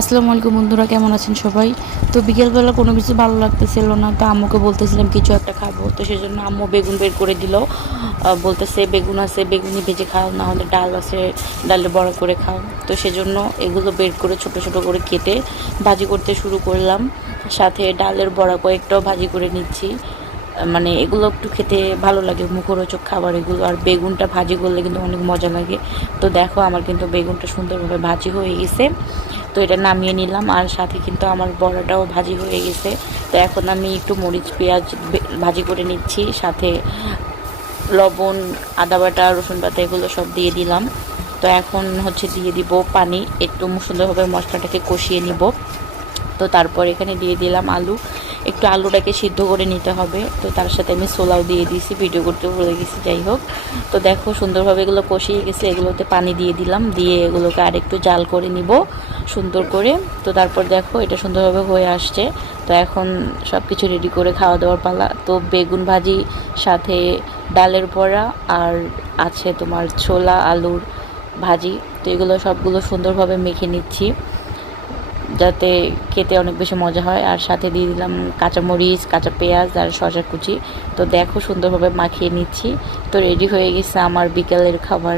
আসসালামু আলাইকুম বন্ধুরা, কেমন আছেন সবাই? তো বিকেলবেলা কোনো কিছু ভালো লাগতেছিল না, তো আম্মুকে বলতেছিলাম কিছু একটা খাবো। তো সেজন্য আম্মু বেগুন বের করে দিল। বলতেছে বেগুন আছে, বেগুনি ভেজে খাও, না হলে ডাল আছে, ডালের বড়া করে খাও। তো সেজন্য এগুলো বের করে ছোট ছোট করে কেটে ভাজি করতে শুরু করলাম। সাথে ডালের বড়া কয়েকটাও ভাজি করে নিচ্ছি। মানে এগুলো একটু খেতে ভালো লাগে, মুখরোচক খাবার এগুলো। আর বেগুনটা ভাজি করলে কিন্তু অনেক মজা লাগে। তো দেখো আমার কিন্তু বেগুনটা সুন্দরভাবে ভাজি হয়ে গেছে। তো এটা নামিয়ে নিলাম, আর সাথে কিন্তু আমার বড়াটাও ভাজি হয়ে গেছে। তো এখন আমি একটু মরিচ পেঁয়াজ ভাজি করে নিচ্ছি, সাথে লবণ, আদা বাটা, রসুন বাটা এগুলো সব দিয়ে দিলাম। তো এখন দিয়ে দিব পানি, একটু সুন্দরভাবে মশলাটাকে কষিয়ে নিব। তো তারপর এখানে দিয়ে দিলাম আলু। একটু আলুটাকে সিদ্ধ করে নিতে হবে। তো তার সাথে আমি ছোলাও দিয়ে দিয়েছি, ভিডিও করতে ভুলে গেছি, যাই হোক। তো দেখো সুন্দরভাবে এগুলো কষিয়ে গেছে, এগুলোতে পানি দিয়ে দিলাম, দিয়ে এগুলোকে আরেকটু জাল করে নিব সুন্দর করে। তো তারপর দেখো এটা সুন্দরভাবে হয়ে আসছে। তো এখন সব কিছু রেডি করে খাওয়া দাওয়ার পালা। তো বেগুন ভাজি, সাথে ডালের বড়া, আর আছে তোমার ছোলা আলুর ভাজি। তো এগুলো সবগুলো সুন্দরভাবে মেখে নিচ্ছি, যাতে খেতে অনেক বেশি মজা হয়। আর সাথে দিয়ে দিলাম কাঁচামরিচ, কাঁচা পেঁয়াজ আর শসা কুচি। তো দেখো সুন্দরভাবে মাখিয়ে নিচ্ছি। তো রেডি হয়ে গেছে আমার বিকেলের খাবার।